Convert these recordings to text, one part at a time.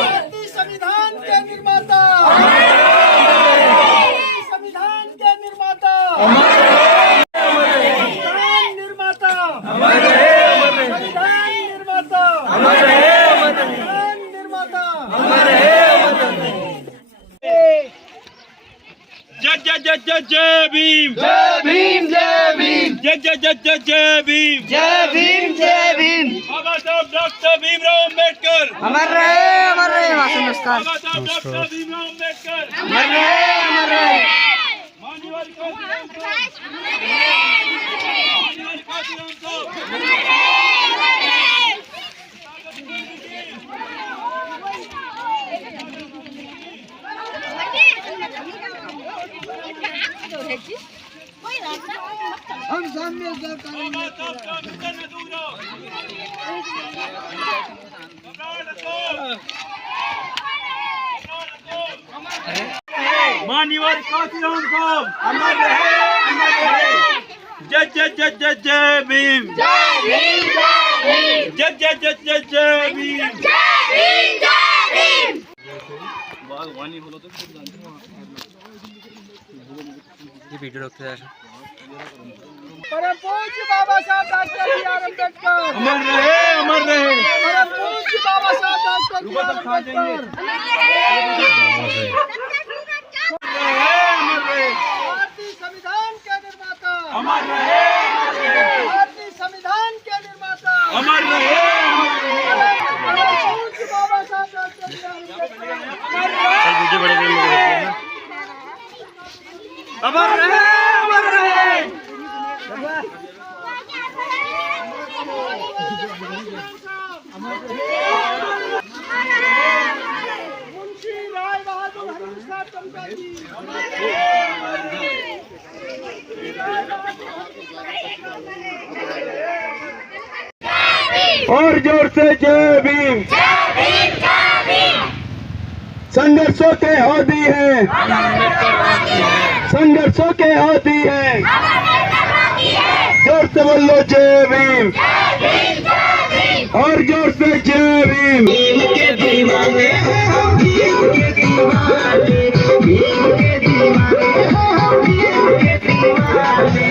भारतीय संविधान के निर्माता, संविधान के निर्माता, संविधान निर्माता, संविधान निर्माता, संविधान निर्माता। जय जय जय जय जय भीम, जय भीम, जय भीम, जय जय जय जय जय भीम, जय भीम, जय भीम। बाबा साहब डॉक्टर भीमराव अम्बेडकर अमर रहे, अमर रहे। नमस्कार। बाबा साहब डॉक्टर भीमराव अम्बेडकर अमर रहे, अमर रहे। माननीय काशीराम साहब। हम सामने बाबा साहब का मिशन अधूरा। माननीय काशीराम साहब अमर रहे, अमर रहे। जय जय जय जय जय भीम, जय भीम, जय भीम, जय जय जय जय जय भीम। जय भीम, जय भीम। ये वीडियो रखते हैं। परम पूज्य Baba Saheb doctor B R Ambedkar, अमर रहे, अमर रहे। परम पूज्य Baba Saheb doctor B R Ambedkar, भारतीय संविधान के निर्माता, अमर रहे, भारतीय संविधान के निर्माता, अमर रहे। परम पूज्य Baba Saheb doctor B R Ambedkar, video बड़े बड़े लोग देखते हैं ना। अमर रहे, अमर रहे। मुंशी राय बहादुर हरीश साहब चमका जी, और जोर से जय भीम। संघर्षों के होती है, संघर्षों के होती है। जोर से बोलो जय भीम, और जोर से जय भीम। भीम के दीवाने, भीम के दीवाने, भीम के दीवाने, भीम के दीवाने।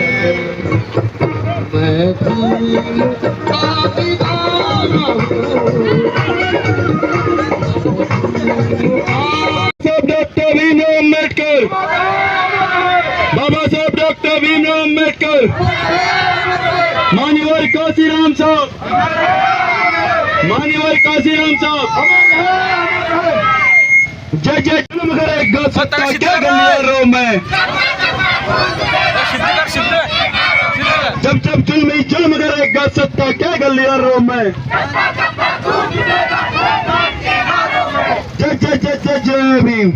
मैं भीम का दीवाना हूँ। डॉक्टर भीमराव अम्बेडकर, बाबा साहब डॉक्टर भीमराव अम्बेडकर, माननीय काशीराम साहब, माननीय काशीराम साहब। जय जय सत्ता क्या गलियारों में, जब जब जुल्म ही जुल्म करेगा सत्ता क्या गलियारों में। जय जय जय जय जय भीम।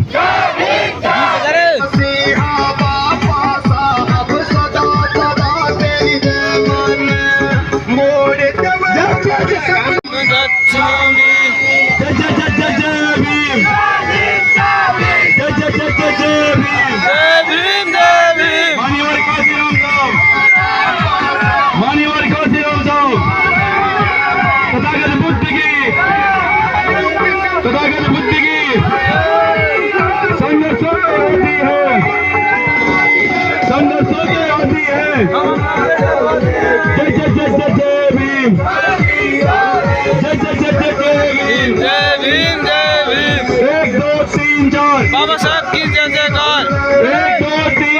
बाबा साहब की जय जयकार। 1 2 3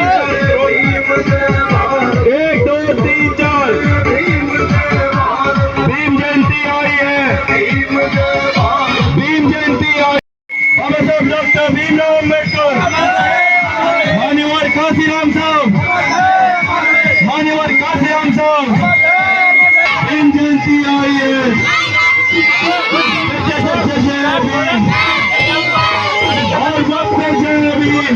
4 1 2 3 4 भीम जयंती आई है, भीम जयंती आई। बाबा साहब डॉक्टर भीमराव अम्बेडकर, माननीय काशीराम साहब, माननीय काशीराम साहब। भीम जयंती आई है। जय जय जय जय भीम, और डॉक्टर जय भीम।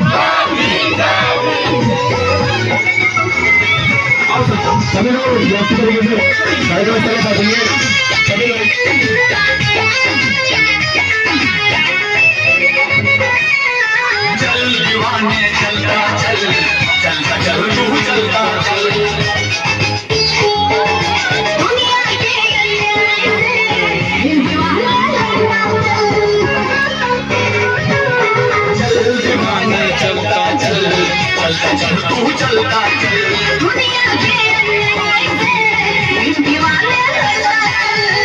सभी लोग अच्छी तरीके से कार्यक्रम चला पाते हैं। सभी लोग चल दीवाने चलता चल, चलता चल तू चलता चल। दुनिया के चलता चल तू चलता चल दुनिया के अन्याय से दीवाने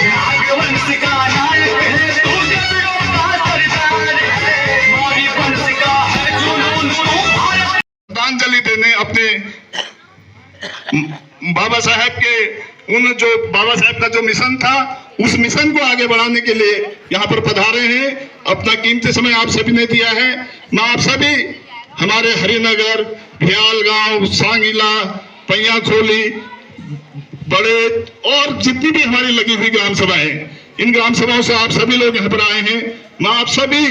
नागवंश का नायक है तू जबरों का सरदार है मारी वंश का है जुनून तू भारत श्रद्धांजलि देने अपने बाबा साहब के बाबा साहब का जो मिशन था उस मिशन को आगे बढ़ाने के लिए यहाँ पर पधारे हैं। अपना कीमती समय आप सभी ने दिया है। मैं आप सभी हमारे हरिनगर, भ्याल गांव, सांगीला, पैया खोली, बड़े और जितनी भी हमारी लगी हुई ग्राम सभाएं, इन ग्राम सभाओं से आप सभी लोग यहाँ पर आए हैं। मैं आप सभी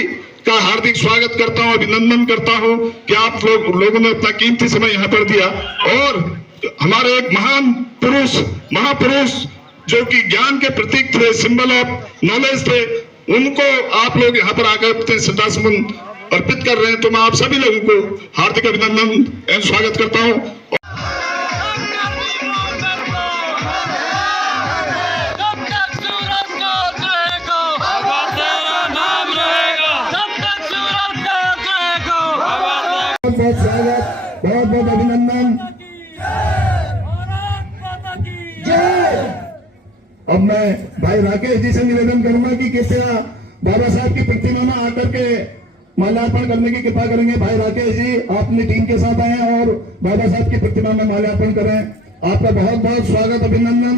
का हार्दिक स्वागत करता हूँ, अभिनंदन करता हूँ कि आप लोगों ने अपना कीमती समय यहाँ पर दिया। और हमारे एक महान पुरुष, महापुरुष जो कि ज्ञान के प्रतीक थे, सिंबल ऑफ नॉलेज थे, उनको आप लोग यहाँ पर आकर अपने श्रद्धासुमन अर्पित कर रहे हैं। तो मैं आप सभी लोगों को हार्दिक अभिनंदन एवं स्वागत करता हूँ। बहुत स्वागत, बहुत बहुत अभिनंदन। अब मैं भाई राकेश जी से निवेदन करूंगा कि कृपया बाबा साहब की प्रतिमा में आकर के माल्यार्पण करने की कृपा करेंगे। भाई राकेश जी आप अपनी टीम के साथ आए और बाबा साहब की प्रतिमा में माल्यार्पण करें। आपका बहुत बहुत स्वागत, अभिनंदन।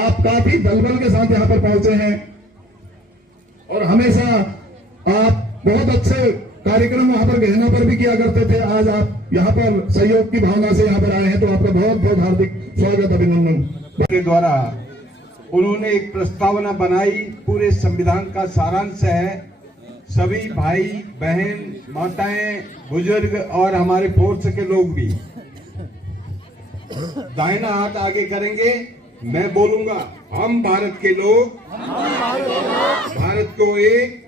आप काफी दलबल के साथ यहाँ पर पहुंचे हैं और हमेशा आप बहुत अच्छे कार्यक्रम वहां पर गहनों पर भी किया करते थे। आज आप यहाँ पर सहयोग की भावना से यहाँ पर आए हैं, तो आपका बहुत बहुत हार्दिक स्वागत, अभिनंदन। के द्वारा उन्होंने एक प्रस्तावना बनाई, पूरे संविधान का सारांश है। सभी भाई बहन, माताएं, बुजुर्ग और हमारे फोर्स के लोग भी दाहिना हाथ आगे करेंगे, मैं बोलूंगा। हम भारत के लोग भारत को एक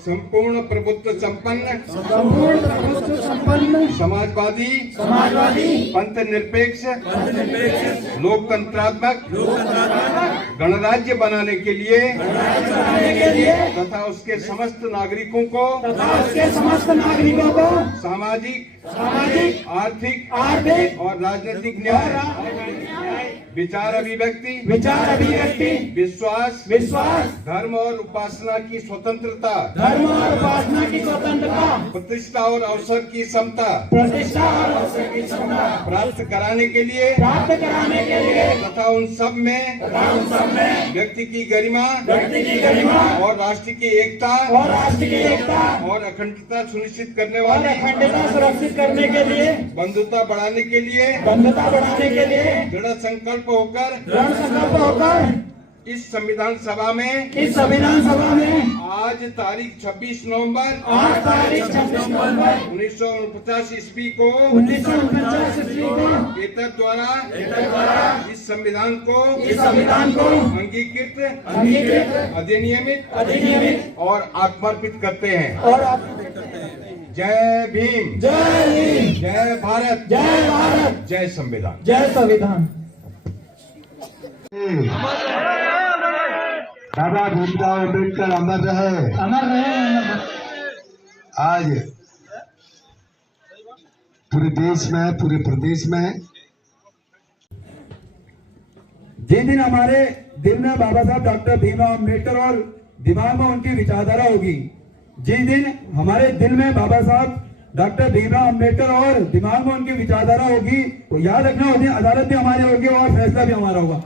संपूर्ण प्रभुत्व संपन्न समाजवादी पंथ निरपेक्ष लोकतंत्रात्मक गणराज्य बनाने के लिए तथा उसके समस्त नागरिकों को सामाजिक आर्थिक और राजनीतिक न्याय, विचार अभिव्यक्ति विश्वास धर्म और उपासना की स्वतंत्रता प्रतिष्ठा और अवसर की समता प्राप्त कराने के लिए तथा उन सब में व्यक्ति की गरिमा और राष्ट्र की एकता और अखंडता सुनिश्चित करने के लिए बंधुता बढ़ाने के लिए दृढ़ संकल्प होकर इस संविधान सभा में आज तारीख 26 नवंबर 1949 ईस्वी को एतद द्वारा इस संविधान को अंगीकृत अधिनियमित और आत्मर्पित करते हैं। जय भीम, जय भारत, जय संविधान। बाबा भीमराव अम्बेडकर अमर रहे। आज पूरे देश में, पूरे प्रदेश में जिस दिन हमारे दिल में बाबा साहब डॉक्टर भीमराव अम्बेडकर और दिमाग में उनकी विचारधारा होगी, जिस दिन हमारे दिल में बाबा साहब डॉक्टर भीमराव अम्बेडकर और दिमाग में उनकी विचारधारा होगी, तो याद रखना उस दिन अदालत भी हमारी होगी और फैसला भी हमारा होगा।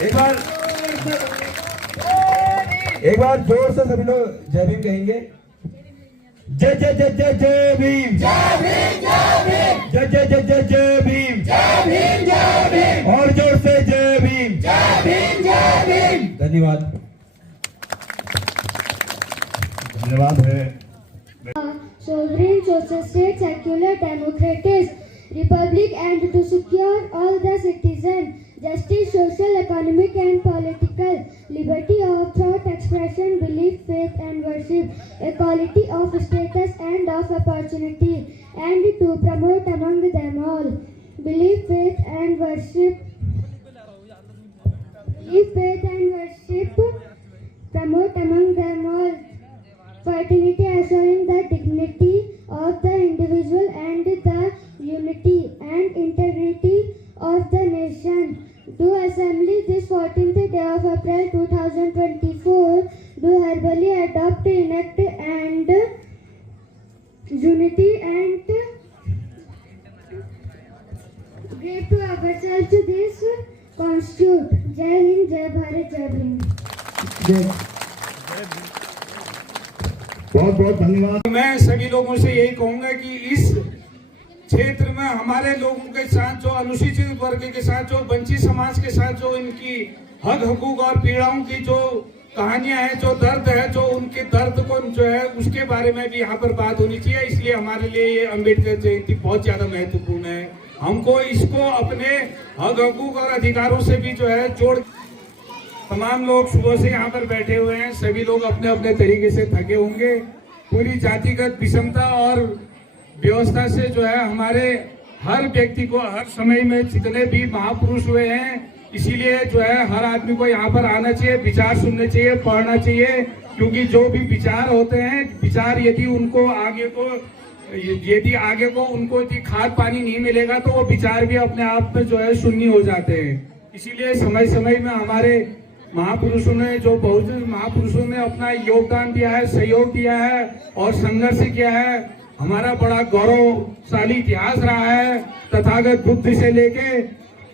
एक बार जोर से सभी लोग जय भीम कहेंगे। जय जय जय जय जय भीम, जय जय जय जय जय भीम, और जोर से जय भीम। धन्यवाद। है sovereign social state, secular democratic republic, and to secure all the citizens justice, social, economic and political liberty of thought, expression, belief, faith and worship, equality of status and of opportunity, and to promote among them all belief, faith and worship, promote among them all fraternity, assuring the dignity of the individual and the unity and give to ourselves this constitute. जय हिंद, जय भारत, जय भीम। बहुत बहुत धन्यवाद। मैं सभी लोगों से यही कहूंगा कि इस क्षेत्र में हमारे लोगों के साथ, जो अनुसूचित वर्ग के साथ, जो वंचित समाज के साथ, जो इनकी हक हकूक और पीड़ाओं की जो कहानियां हैं, जो दर्द है, जो उनके दर्द को जो है उसके बारे में भी यहाँ पर बात होनी चाहिए। इसलिए हमारे लिए ये अम्बेडकर जयंती बहुत ज्यादा महत्वपूर्ण है। हमको इसको अपने हक हकूक और अधिकारों से भी जो है जोड़। तमाम लोग सुबह से यहाँ पर बैठे हुए हैं, सभी लोग अपने अपने तरीके से थके होंगे। पूरी जातिगत विषमता और व्यवस्था से जो है हमारे हर व्यक्ति को हर समय में जितने भी महापुरुष हुए हैं, इसीलिए जो है हर आदमी को यहाँ पर आना चाहिए, विचार सुनने चाहिए, पढ़ना चाहिए। क्योंकि जो भी विचार होते हैं, विचार यदि आगे को उनको यदि खाद पानी नहीं मिलेगा तो वो विचार भी अपने आप में जो है शून्य हो जाते हैं। इसीलिए समय समय में हमारे महापुरुषों ने, जो बहुजन महापुरुषों ने अपना योगदान दिया है, सहयोग दिया है और संघर्ष किया है। हमारा बड़ा गौरवशाली इतिहास रहा है, तथागत बुद्ध से लेके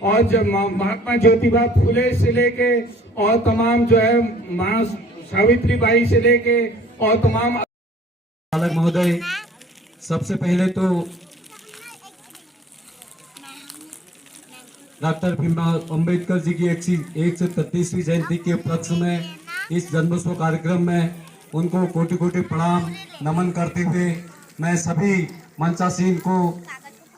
और जब महात्मा ज्योतिबा फुले से लेके और तमाम जो है मां सावित्रीबाई से लेके और तमाम चालक महोदय, सबसे पहले तो डॉक्टर भीमराव अंबेडकर जी की 133वीं जयंती के उपलक्ष्य में इस जन्मोत्सव कार्यक्रम में उनको कोटि कोटि प्रणाम नमन करते हुए मैं सभी मंचासीन को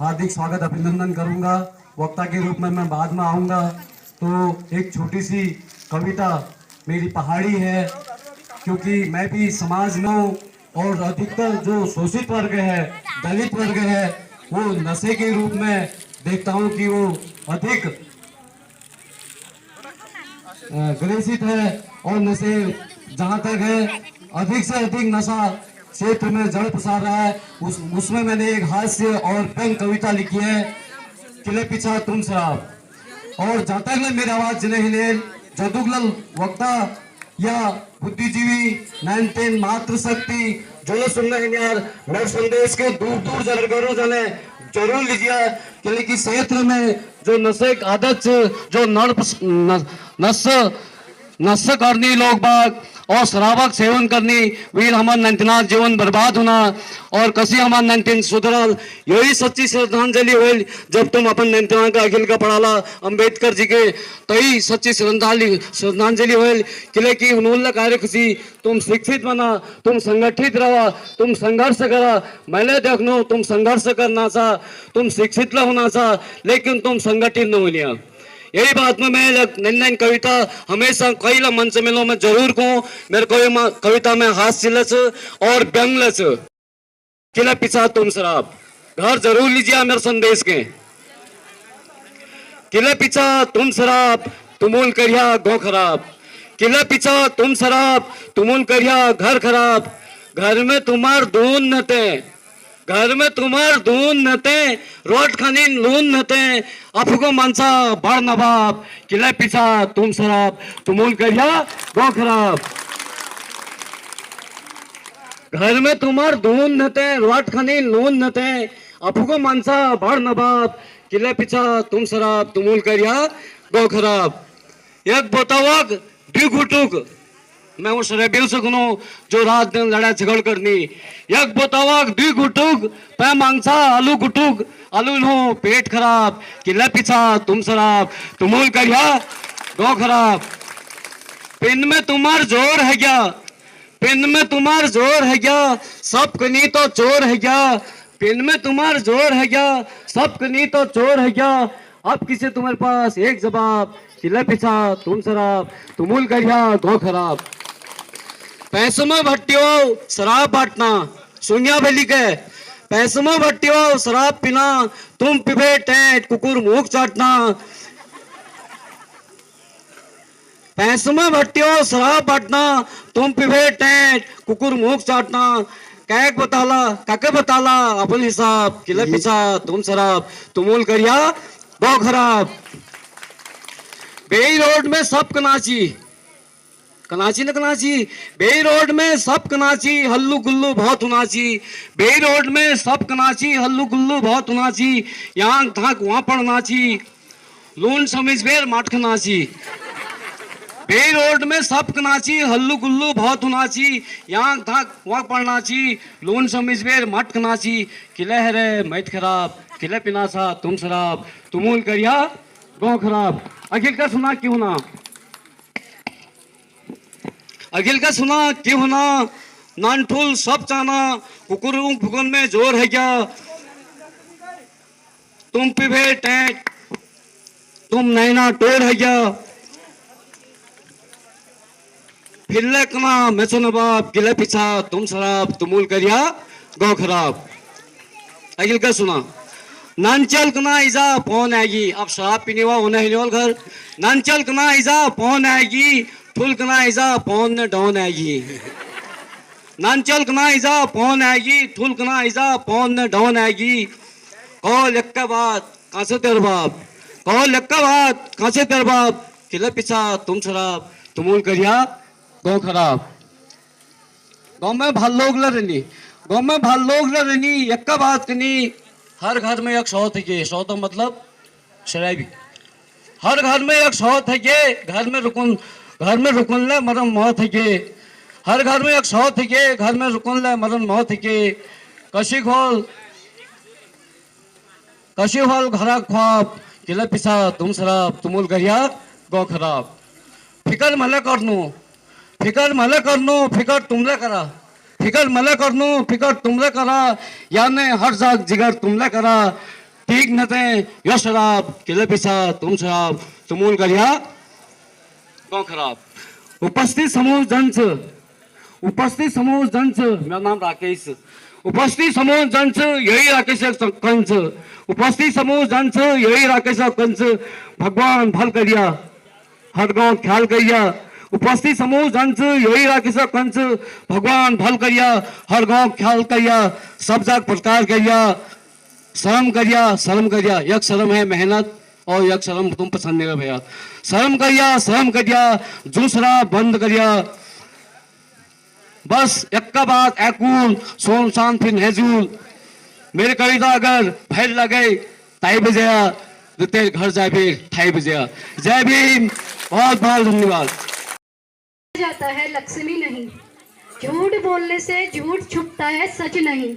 हार्दिक स्वागत अभिनंदन करूंगा। वक्ता के रूप में मैं बाद में आऊंगा। तो एक छोटी सी कविता मेरी पहाड़ी है, क्योंकि मैं भी समाज में हूँ और अधिकतर जो शोषित वर्ग है, दलित वर्ग है, वो नशे के रूप में देखता हूँ कि वो अधिक ग्रसित है और नशे जहाँ तक है अधिक से अधिक नशा क्षेत्र में जड़ पसार रहा है। उसमें मैंने एक हास्य और व्यंग कविता लिखी है, किले पीछा तुम शराब। और जहाँ तक मेरी आवाज जिन्हें जदुगल वक्ता या बुद्धिजीवी 9-10 मात्र शक्ति जो सुन रहे हैं यार, मेरे संदेश के दूर दूर जरूर जाने जरूर लीजिए। क्योंकि क्षेत्र में जो नशे की आदत, जो नशा करनी लोग बाग और शराबक सेवन करनी, वीर हमार 99 जीवन बर्बाद होना और कसी हमार 99 सुधरल। यही सच्ची श्रद्धांजलि हुई जब तुम अपन 99 का अखिल का पढ़ाला अंबेडकर जी के, तो ही सच्ची श्रद्धांजलि हुई। किले की उन्होंने कार्य खुशी तुम शिक्षित बना, तुम संगठित रहा, तुम संघर्ष करा। मैंने देखनो तुम संघर्ष करना चा, तुम शिक्षित होना चा, लेकिन तुम संगठित न हो लिया। यही बात में मैं 99 कविता हमेशा कई मंच मेलों में जरूर कहूँ। मेरे को कविता में हास्य और व्यंग किला पीछा तुम शराब, घर जरूर लीजिए मेरे संदेश के। किला पीछा तुम शराब, तुमुल करिया गो खराब। किला पीछा तुम शराब, तुमुल करिया घर खराब। घर में तुम्हार दून नते, घर में तुम्हार दून नते, रोट खानी लून नते, अफगो मनसा बड़ नवाब। किला पीछा तुम शराब, तुमुल करिया गो खराब। घर में तुम्हार दून नते, रोट खानी लून नते, अफगो मनसा बड़ नवाब। किला पीछा तुम शराब, तुमुल करिया गो खराब। एक बतावक दी घुटुक, मैं उस रेबिल से गुनो जो रात दिन लड़ा झगड़ करनी। एक बतावक दी घुटुक, पै मांगसा आलू गुटुक, आलू लो पेट खराब। किला पीछा तुम शराब, तुमुल करिया गो खराब। पिन में तुम्हार जोर है क्या, पिन में तुम्हार जोर है क्या, सब कनी तो चोर है क्या। पिन में तुम्हार जोर है क्या, सब कनी तो चोर है क्या। अब किसे तुम्हारे पास एक जवाब, किला पीछा तुम शराब, तुमुल करिया गो खराब। पैसों में भट्टियो शराब बांटना, सुनिया भली के। पैसों में भट्टियो शराब पीना, तुम पिबे टैट कुकुर मुख चाटना। पैसों में भट्टियो शराब बांटना, तुम पिबे टैट कुकुर मुख चाटना। कैक बताला काके बताला अपन हिसाब, किला पीछा तुम शराब, तुमुल करिया गो खराब। बेई रोड में सब नाची, कनाची न कनाची, बेई रोड में सब कनाची, हल्लू गुल्लू बहुत उनाची। बेई रोड में सब कनाची, हल्लू गुल्लू बहुत उनाची। यहाँ धाक वहाँ पर नाची, लून समझ बेर माट खनाची। बेई रोड में सब कनाची, हल्लू गुल्लू बहुत उनाची। यहाँ धाक वहाँ पर नाची, लून समझ बेर माट खनाची। किले हरे मैट खराब, किले पिनासा तुम शराब, तुमुल करिया गाँव खराब। अखिल का सुना क्यों ना, अखिल का सुना क्यों ना, नानठुल सब चाना, कुकुर भुगन में जोर है क्या। तुम पिभे टैंक, तुम नैना टोर है क्या। फिरले कना मैं सुन बाप, किले पिछा तुम शराब, तुमुल करिया गौ खराब। अखिल का सुना, नानचल कना इजा पौन आएगी, अब शराब पीने वाला होने ही नहीं घर। नानचल कना इजा पौन आएगी, फुल कना इजा पौन ने डाउन आएगी। नानचल कना इजा पौन आएगी, ठुल कना इजा पौन ने डाउन आएगी। कौल यक्का बात कहाँ से तेरे बाप, कौल यक्का बात कहाँ से तेरे बाप, किले पिछा तुम शराब, तुमुल करिया गाँव खराब। गाँव में भाल लोग लड़नी, गाँव में भाल लोग लड़नी, यक्का बात कनी। हर घर में एक शौत है के, शौत मतलब शराबी। हर घर में एक शौत है के, घर में रुकन ले मरन मौत है के। हर घर में एक शौत है के, घर में रुकन ले मरन मौत है के। कशी खोल घरा ख्वाब, किले पिछा तुम शराब, तुमुल गरिया गौ खराब। फिकर मले करनू, फिकर मले करनू, फिकर तुमले करा। फिकर मले करनू, फिकर तुमले करा, याने हर जाग जिगर तुमले करा। ठीक न थे यो शराब, किले पिछा तुम शराब, तुमुल गरिया गौ खराब। उपस्थित समूह जंच, उपस्थित समूह जंच, मेरा नाम राकेश। उपस्थित समूह जंच यही राकेश कंस, उपस्थित समूह जंच यही राकेश कंस। भगवान भल करिया हर गाँव ख्याल करिया। उपस्थित समूह जंच यही राकेश कंस, भगवान भल करिया हर गाँव ख्याल करिया। सब जाग प्रकार करिया, शर्म करिया। एक शर्म है मेहनत और एक शर्म तुम पसंद नहीं भैया। शर्म करिया, दूसरा बंद करिया। बस एक का बात एकूल, सोन शान फिर नजूल। मेरे कविता अगर फैल लगे ताई बजया, तेरे घर जाए फिर ठाई बजया। जय भीम, बहुत बहुत धन्यवाद। जाता है लक्ष्मी नहीं, झूठ बोलने से झूठ छुपता है सच नहीं।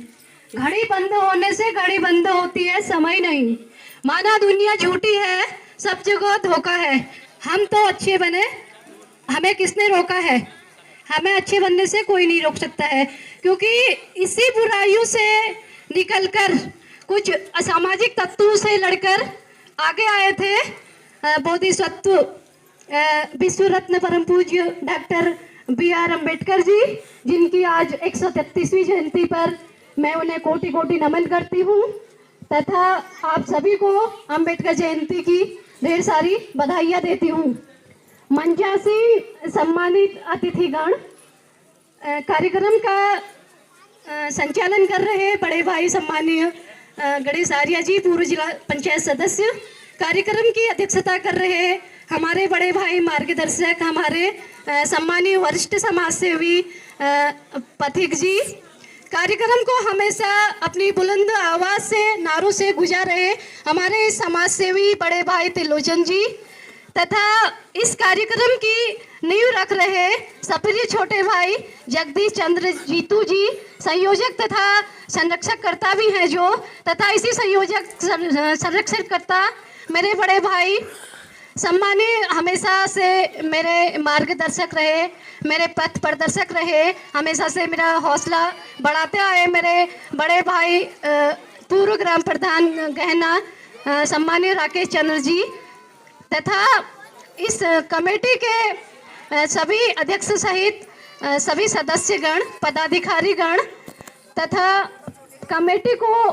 घड़ी बंद होने से घड़ी बंद होती है समय नहीं। माना दुनिया झूठी है, सब जगह धोखा है। हम तो अच्छे बने, हमें किसने रोका है। हमें अच्छे बनने से कोई नहीं रोक सकता है, क्योंकि इसी बुराइयों से निकलकर कुछ असामाजिक तत्वों से लड़कर आगे आए थे बोधिसत्व विश्व रत्न परम पूज्य डॉक्टर B.R. अम्बेडकर जी, जिनकी आज 133वीं जयंती पर मैं उन्हें कोटि कोटि नमन करती हूँ तथा आप सभी को अम्बेडकर जयंती की ढेर सारी बधाइयाँ देती हूँ। मंचासी सम्मानित अतिथिगण, कार्यक्रम का संचालन कर रहे बड़े भाई सम्मानीय गणेश आर्या जी, पूर्व जिला पंचायत सदस्य। कार्यक्रम की अध्यक्षता कर रहे हमारे बड़े भाई मार्गदर्शक, हमारे सम्मानीय वरिष्ठ समाज सेवी पथिक जी। कार्यक्रम को हमेशा अपनी बुलंद आवाज़ से, नारों से गुजार रहे हमारे समाज सेवी बड़े भाई त्रिलोचन जी, तथा इस कार्यक्रम की नींव रख रहे सप्रिय छोटे भाई जगदीश चंद्र जीतू जी, संयोजक तथा संरक्षककर्ता भी हैं जो, तथा इसी संरक्षककर्ता मेरे बड़े भाई सम्मानीय हमेशा से मेरे मार्गदर्शक रहे, मेरे पथ प्रदर्शक रहे, हमेशा से मेरा हौसला बढ़ाते आए मेरे बड़े भाई पूर्व ग्राम प्रधान गहना सम्मानीय राकेश चंद्र जी, तथा इस कमेटी के सभी अध्यक्ष सहित सभी सदस्यगण, पदाधिकारीगण तथा कमेटी को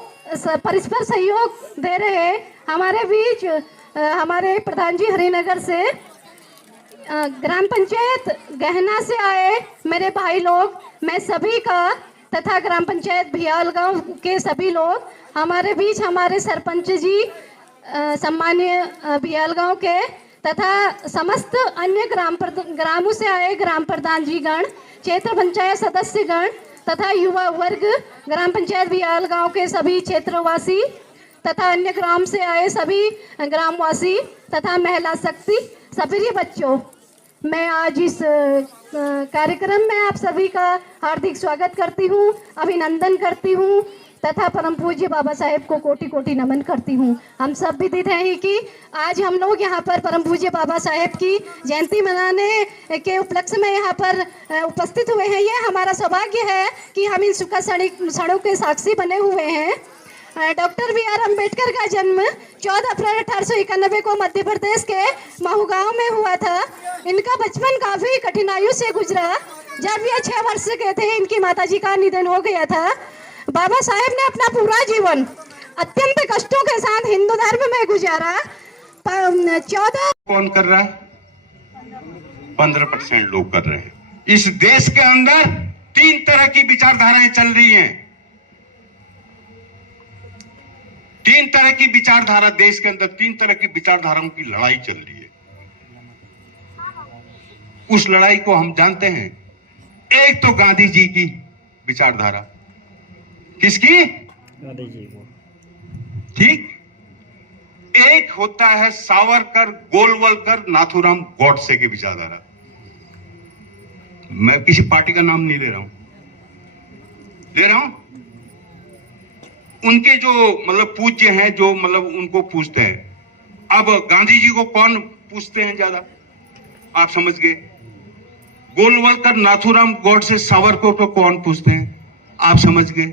परस्पर सहयोग दे रहे हमारे बीच हमारे प्रधान जी हरिनगर से, ग्राम पंचायत गहना से आए मेरे भाई लोग, मैं सभी का, तथा ग्राम पंचायत भियाल गांव के सभी लोग हमारे बीच, हमारे सरपंच जी सम्मानीय भियाल गांव के, तथा समस्त अन्य ग्रामों से आए ग्राम प्रधान जी गण, क्षेत्र पंचायत सदस्य गण तथा युवा वर्ग, ग्राम पंचायत बियाल गांव के सभी क्षेत्रवासी तथा अन्य ग्राम से आए सभी ग्रामवासी तथा महिला शक्ति सभी बच्चों, मैं आज इस कार्यक्रम में आप सभी का हार्दिक स्वागत करती हूँ, अभिनंदन करती हूँ तथा परम पूज्य बाबा साहेब को कोटि कोटि नमन करती हूँ। हम सब विदित हैं कि आज हम लोग यहाँ पर परम पूज्य बाबा साहेब की जयंती मनाने के उपलक्ष्य में यहाँ पर उपस्थित हुए हैं। ये हमारा सौभाग्य है कि हम इन सुखद क्षणों के साक्षी बने हुए हैं। Doctor B.R. अम्बेडकर का जन्म 14 अप्रैल 1891 को मध्य प्रदेश के महू गांव में हुआ था। इनका बचपन काफी कठिनाइयों से गुजरा। जब ये 6 वर्ष के थे, इनकी माताजी का निधन हो गया था। बाबा साहेब ने अपना पूरा जीवन अत्यंत कष्टों के साथ हिंदू धर्म में गुजारा। 14 कौन कर रहा है? 15% लोग कर रहे हैं। इस देश के अंदर 3 तरह की विचारधाराएं चल रही हैं। 3 तरह की विचारधारा, देश के अंदर 3 तरह की विचारधाराओं की लड़ाई चल रही है। उस लड़ाई को हम जानते हैं। एक तो गांधी जी की विचारधारा, किसकी? गांधी जी को। ठीक। एक होता है सावरकर, गोलवलकर, नाथूराम गॉडसे की विचारधारा। मैं किसी पार्टी का नाम नहीं ले रहा हूं, उनके जो मतलब पूज्य हैं, जो मतलब उनको पूछते हैं। अब गांधी जी को कौन पूछते हैं ज्यादा? आप समझ गए। गोलवलकर, नाथूराम गॉडसे, सावरकर को कौन पूछते हैं? आप समझ गए।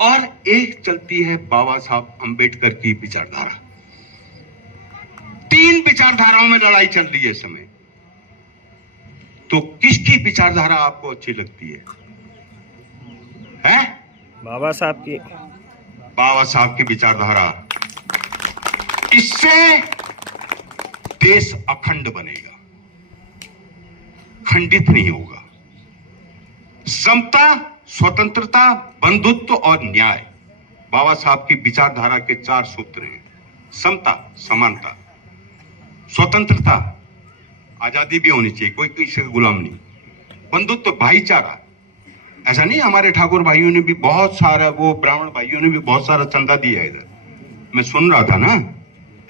और एक चलती है बाबा साहब अंबेडकर की विचारधारा। 3 विचारधाराओं में लड़ाई चल रही है इस समय। तो किसकी विचारधारा आपको अच्छी लगती है? बाबा साहब की विचारधारा। इससे देश अखंड बनेगा, खंडित नहीं होगा। समता, स्वतंत्रता, बंधुत्व और न्याय बाबा साहब की विचारधारा के 4 सूत्र हैं। समता, समानता, स्वतंत्रता, आजादी भी होनी चाहिए, कोई किसी का गुलाम नहीं। बंधुत्व, भाईचारा। ऐसा नहीं, हमारे ठाकुर भाइयों ने भी बहुत सारा, वो ब्राह्मण भाइयों ने भी बहुत सारा चंदा दिया है इधर, मैं सुन रहा था ना।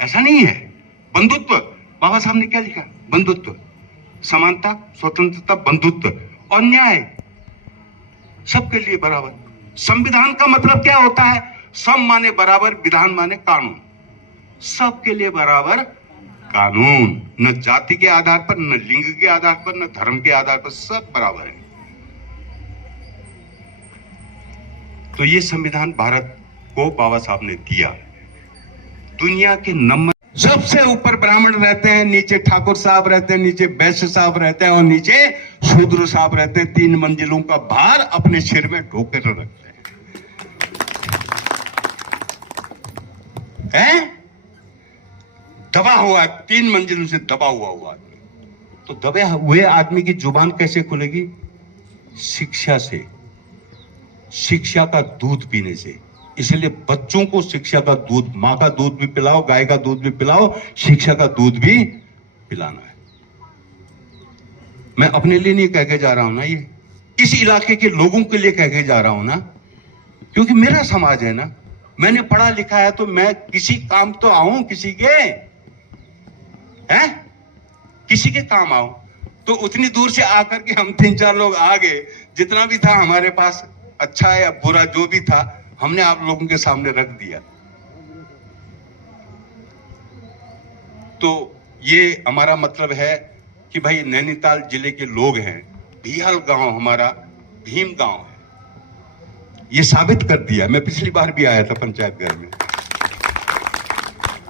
ऐसा नहीं है। बंधुत्व, बाबा साहब ने क्या लिखा? बंधुत्व, समानता, स्वतंत्रता, बंधुत्व और न्याय, सबके लिए बराबर। संविधान का मतलब क्या होता है? सम माने बराबर, विधान माने कानून। सबके लिए बराबर कानून, न जाति के आधार पर, न लिंग के आधार पर, न धर्म के आधार पर, सब बराबर है। तो ये संविधान भारत को बाबा साहब ने दिया। दुनिया के नंबर सबसे ऊपर ब्राह्मण रहते हैं, नीचे ठाकुर साहब रहते हैं, नीचे वैश्य साहब रहते हैं और नीचे शूद्र साहब रहते हैं। 3 मंजिलों का भार अपने सिर में ढोके रखते हैं। दबा हुआ, 3 मंजिलों से दबा हुआ आदमी। तो दबे हुए आदमी की जुबान कैसे खुलेगी? शिक्षा से, शिक्षा का दूध पीने से। इसलिए बच्चों को शिक्षा का दूध, माँ का दूध भी पिलाओ, गाय का दूध भी पिलाओ, शिक्षा का दूध भी पिलाना है। मैं अपने लिए नहीं कह के जा रहा हूं ना, ये इस इलाके के लोगों के लिए कह के जा रहा हूं ना, क्योंकि मेरा समाज है ना। मैंने पढ़ा लिखा है तो मैं किसी काम तो आऊं, किसी के काम आऊं। तो उतनी दूर से आकर के हम 3-4 लोग आ गए, जितना भी था हमारे पास, अच्छा या बुरा जो भी था, हमने आप लोगों के सामने रख दिया। तो ये हमारा मतलब है कि भाई नैनीताल जिले के लोग हैं। बियाल गांव हमारा भीम गांव है, ये साबित कर दिया। मैं पिछली बार भी आया था पंचायत घर में।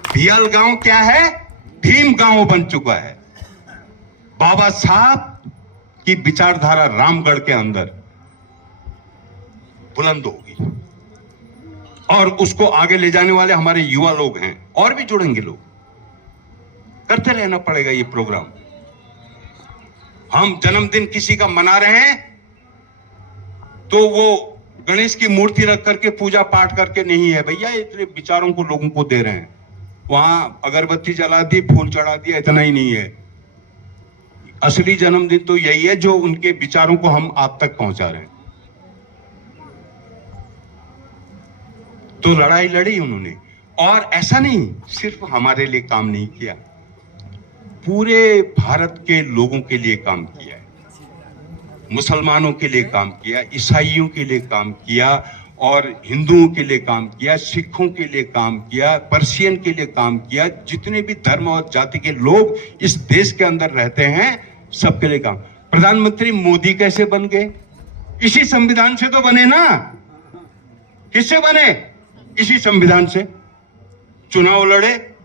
बियाल गांव क्या है? भीम गांव बन चुका है। बाबा साहब की विचारधारा रामगढ़ के अंदर बुलंद होगी और उसको आगे ले जाने वाले हमारे युवा लोग हैं, और भी जुड़ेंगे लोग। करते रहना पड़ेगा ये प्रोग्राम। हम जन्मदिन किसी का मना रहे हैं तो वो गणेश की मूर्ति रख करके पूजा पाठ करके नहीं है भैया, इतने विचारों को लोगों को दे रहे हैं। वहां अगरबत्ती जला दी, फूल चढ़ा दिया, इतना ही नहीं है। असली जन्मदिन तो यही है जो उनके विचारों को हम आप तक पहुंचा रहे हैं। तो लड़ाई लड़ी उन्होंने, और ऐसा नहीं सिर्फ हमारे लिए काम नहीं किया, पूरे भारत के लोगों के लिए काम किया है, मुसलमानों के लिए काम किया, ईसाइयों के लिए काम किया, और हिंदुओं के लिए काम किया, सिखों के लिए काम किया, पर्शियन के लिए काम किया। जितने भी धर्म और जाति के लोग इस देश के अंदर रहते हैं सबके लिए काम। प्रधानमंत्री मोदी कैसे बन गए? इसी संविधान से तो बने ना। किससे बने? इसी संविधान से। चुनाव लड़े,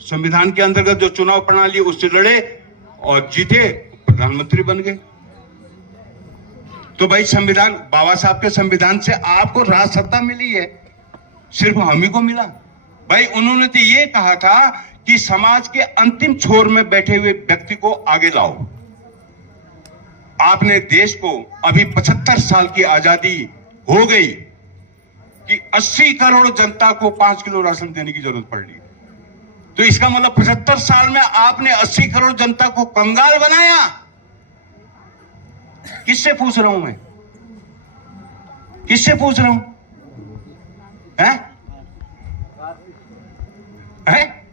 संविधान के अंतर्गत जो चुनाव प्रणाली उससे लड़े और जीते, प्रधानमंत्री बन गए। तो भाई संविधान, बाबा साहब के संविधान से आपको राज सत्ता मिली है, सिर्फ हम ही को मिला? भाई उन्होंने तो ये कहा था कि समाज के अंतिम छोर में बैठे हुए व्यक्ति को आगे लाओ। आपने देश को, अभी 75 साल की आजादी हो गई कि 80 करोड़ जनता को 5 किलो राशन देने की जरूरत पड़ रही। तो इसका मतलब 75 साल में आपने 80 करोड़ जनता को कंगाल बनाया। किससे पूछ रहा हूं मैं? किससे पूछ रहा हूं? हैं?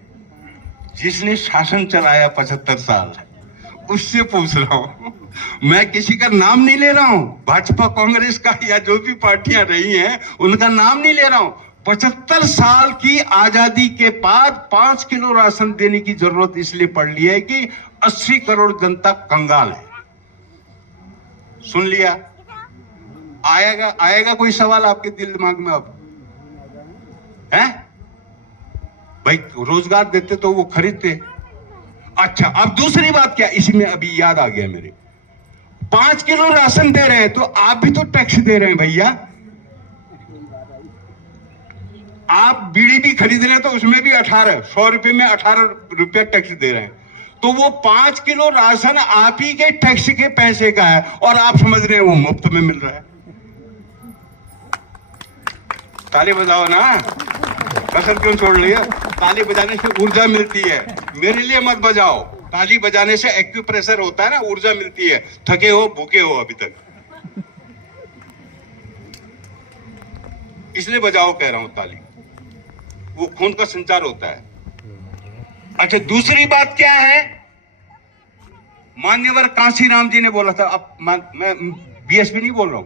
जिसने शासन चलाया 75 साल, उससे पूछ रहा हूं। मैं किसी का नाम नहीं ले रहा हूं, भाजपा कांग्रेस का या जो भी पार्टियां रही हैं उनका नाम नहीं ले रहा हूं। 75 साल की आजादी के बाद 5 किलो राशन देने की जरूरत इसलिए पड़ रही है कि 80 करोड़ जनता कंगाल है। सुन लिया? आएगा कोई सवाल आपके दिल दिमाग में अब? हैं? भाई रोजगार देते तो वो खरीदते। अच्छा, अब दूसरी बात क्या, इसी में अभी याद आ गया मेरे, 5 किलो राशन दे रहे हैं तो आप भी तो टैक्स दे रहे हैं भैया। आप बीड़ी भी खरीद रहे हैं तो उसमें भी 100 रुपए में 18 रुपया टैक्स दे रहे हैं। तो वो 5 किलो राशन आप ही के टैक्स के पैसे का है और आप समझ रहे हैं वो मुफ्त में मिल रहा है। ताली बजाओ ना, कसर क्यों छोड़ लिया? ताली बजाने से ऊर्जा मिलती है, मेरे लिए मत बजाओ। ताली बजाने से एक्यूप्रेशर होता है ना, ऊर्जा मिलती है। थके हो, भूखे हो अभी तक, इसलिए बजाओ कह रहा हूं ताली, वो खून का संचार होता है। अच्छा, दूसरी बात क्या है? मान्यवर कांशीराम जी ने बोला था, अब मैं बीएसपी नहीं बोल रहा हूं,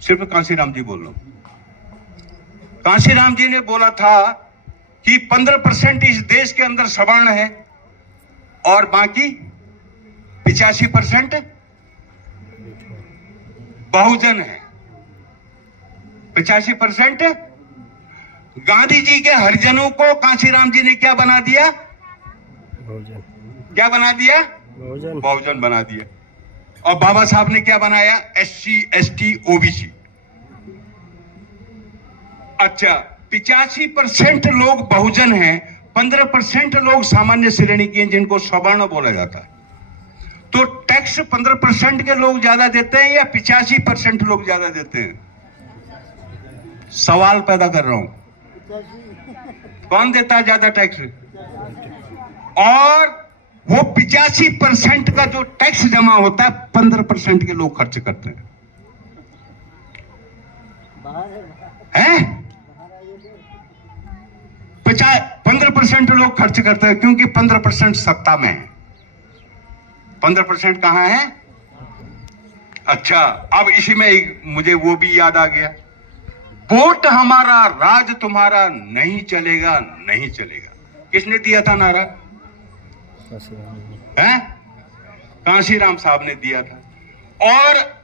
सिर्फ कांशीराम जी बोल रहा हूं। कांशीराम जी ने बोला था कि 15% इस देश के अंदर सवर्ण है और बाकी 85% बहुजन है। 85% गांधी जी के हरिजनों को कांशीराम जी ने क्या बना दिया? क्या बना दिया? बहुजन बना दिया। और बाबा साहब ने क्या बनाया? SC ST OBC। अच्छा, 85% लोग बहुजन हैं, 15% लोग सामान्य श्रेणी के हैं जिनको सवर्ण बोला जाता है। तो टैक्स 15% के लोग ज्यादा देते हैं या 85% लोग ज्यादा देते हैं? सवाल पैदा कर रहा हूं, कौन देता है ज्यादा टैक्स? और वो 85% का जो टैक्स जमा होता है 15% के लोग खर्च करते हैं। 15% लोग खर्च करते हैं क्योंकि 15% सत्ता में है। 15% कहां है? अच्छा, अब इसी में मुझे वो भी याद आ गया, वोट हमारा राज तुम्हारा नहीं चलेगा, नहीं चलेगा। किसने दिया था नारा? कांशीराम साहब ने दिया था। और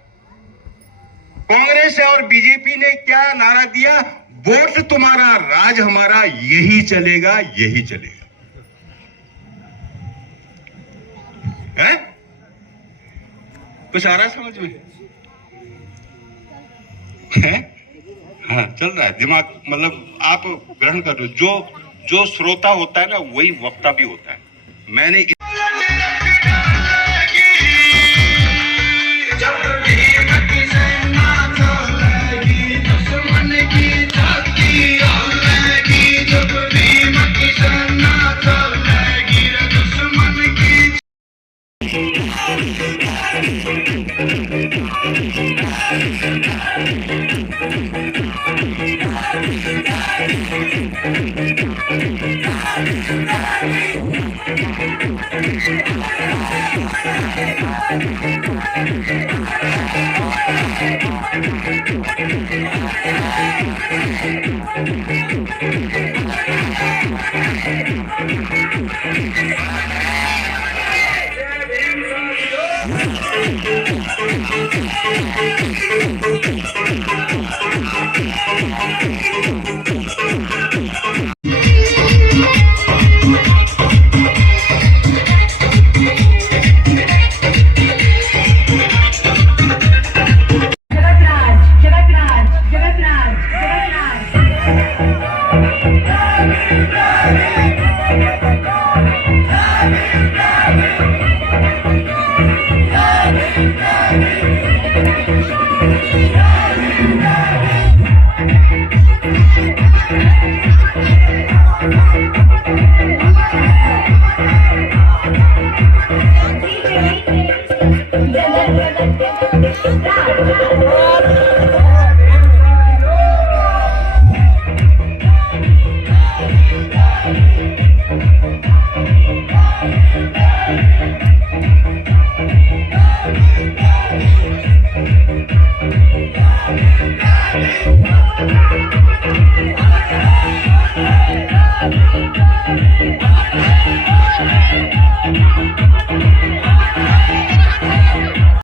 कांग्रेस और बीजेपी ने क्या नारा दिया? वोट तुम्हारा राज हमारा, यही चलेगा, यही चलेगा। है? कुछ आ रहा समझ में? है? हाँ, चल रहा है दिमाग, मतलब आप ग्रहण कर रहे हो। जो श्रोता होता है ना वही वक्ता भी होता है। मैंने दुश्मन की Thank you.